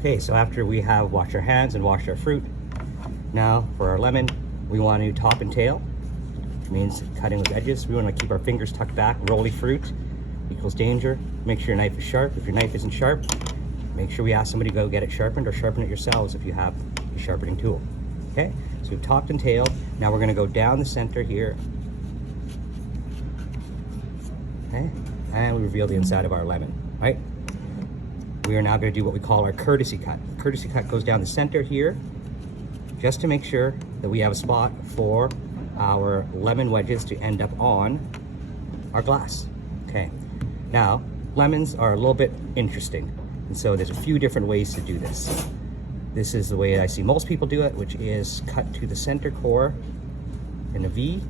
Okay, so after we have washed our hands and washed our fruit, now for our lemon, we want to top and tail, which means cutting with edges. We want to keep our fingers tucked back. Rolly fruit equals danger. Make sure your knife is sharp. If your knife isn't sharp, make sure we ask somebody to go get it sharpened, or sharpen it yourselves if you have a sharpening tool. Okay, so we've topped and tailed. Now we're going to go down the center here. Okay, and we reveal the inside of our lemon, right? We are now going to do what we call our courtesy cut. Courtesy cut goes down the center here, just to make sure that we have a spot for our lemon wedges to end up on our glass. Okay, now lemons are a little bit interesting, and so there's a few different ways to do this. This is the way I see most people do it, which is cut to the center core in a V,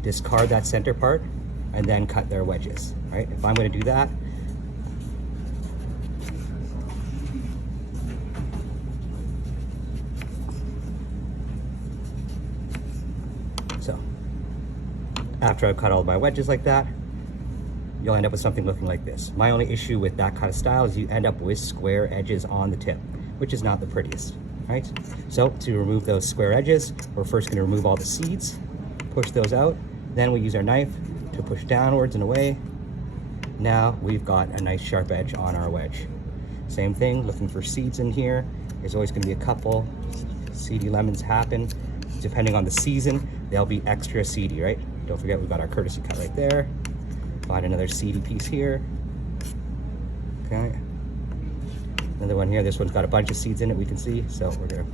discard that center part, and then cut their wedges, right? If I'm going to do that, so after I've cut all of my wedges like that, you'll end up with something looking like this. My only issue with that kind of style is you end up with square edges on the tip, which is not the prettiest, right? So to remove those square edges, we're first going to remove all the seeds, push those out, then we use our knife to push downwards and away. Now we've got a nice sharp edge on our wedge. Same thing, looking for seeds in here. There's always going to be a couple seedy lemons happen. Depending on the season, they'll be extra seedy, right? Don't forget we've got our courtesy cut right there. Find another seedy piece here. Okay. Another one here. This one's got a bunch of seeds in it, we can see. So we're gonna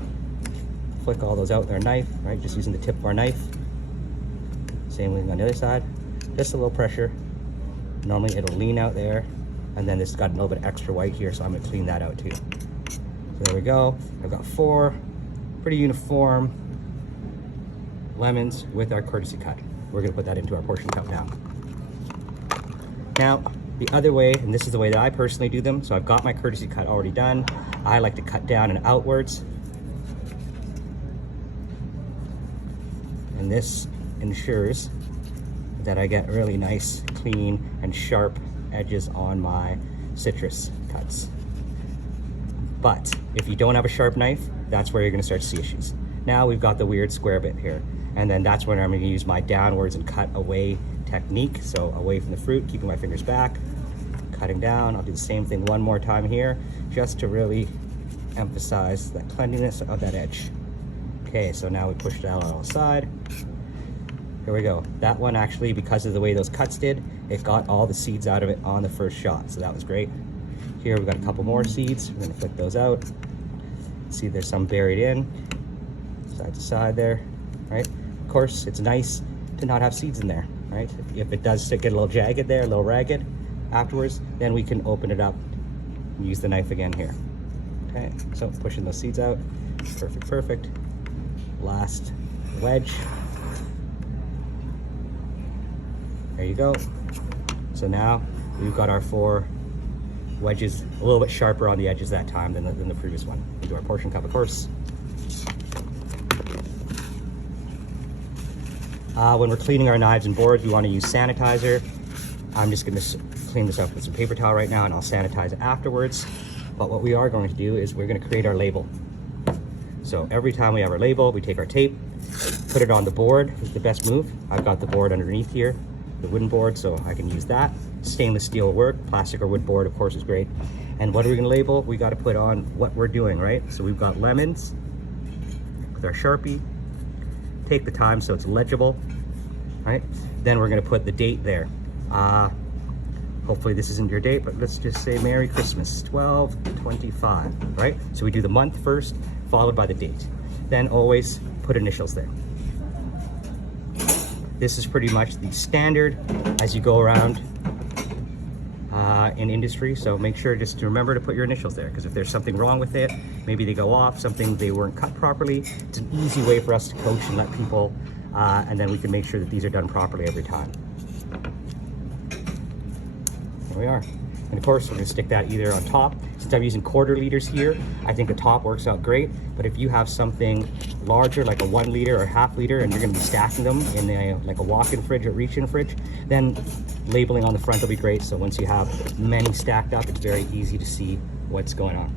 flick all those out with our knife, right? Just using the tip of our knife. Same thing on the other side. Just a little pressure. Normally it'll lean out there. And then this has got a little bit extra white here, so I'm gonna clean that out too. So there we go. I've got 4 pretty uniform lemons with our courtesy cut. We're gonna put that into our portion cup now. Now, the other way, and this is the way that I personally do them, so I've got my courtesy cut already done. I like to cut down and outwards. And this ensures that I get really nice, clean, and sharp edges on my citrus cuts. But if you don't have a sharp knife, that's where you're gonna start to see issues. Now we've got the weird square bit here. And then that's when I'm gonna use my downwards and cut away technique. So away from the fruit, keeping my fingers back, cutting down. I'll do the same thing one more time here, just to really emphasize the cleanliness of that edge. Okay, so now we push it out on the side. Here we go. That one actually, because of the way those cuts did, it got all the seeds out of it on the first shot, so that was great. Here we've got a couple more seeds. We're gonna flick those out. See there's some buried in, side to side there, right? Of course, it's nice to not have seeds in there, right? If it does get a little jagged there, a little ragged afterwards, then we can open it up and use the knife again here. Okay, so pushing those seeds out. Perfect, perfect. Last wedge. There you go. So now we've got our 4 wedges a little bit sharper on the edges that time than the previous one. We do our portion cup, of course. When we're cleaning our knives and boards, we want to use sanitizer. I'm just going to clean this up with some paper towel right now, and I'll sanitize it afterwards. But what we are going to do is we're going to create our label. So every time we have our label, we take our tape, put it on the board is the best move. I've got the board underneath here, the wooden board, so I can use that. Stainless steel will work. Plastic or wood board, of course, is great. And what are we going to label? We got to put on what we're doing, right? So we've got lemons with our Sharpie. Take the time so it's legible, right? Then we're going to put the date there. Hopefully this isn't your date, but let's just say Merry Christmas, 12/25, right? So we do the month first, followed by the date. Then always put initials there. This is pretty much the standard as you go around in industry, so make sure just to remember to put your initials there, because if there's something wrong with it, maybe they go off, something they weren't cut properly, it's an easy way for us to coach and let people, and then we can make sure that these are done properly every time. There we are. And of course, we're gonna stick that either on top. Since I'm using quarter liters here, I think the top works out great. But if you have something larger, like a 1 liter or half liter, and you're gonna be stacking them in like a walk-in fridge or reach-in fridge, then labeling on the front will be great. So once you have many stacked up, it's very easy to see what's going on.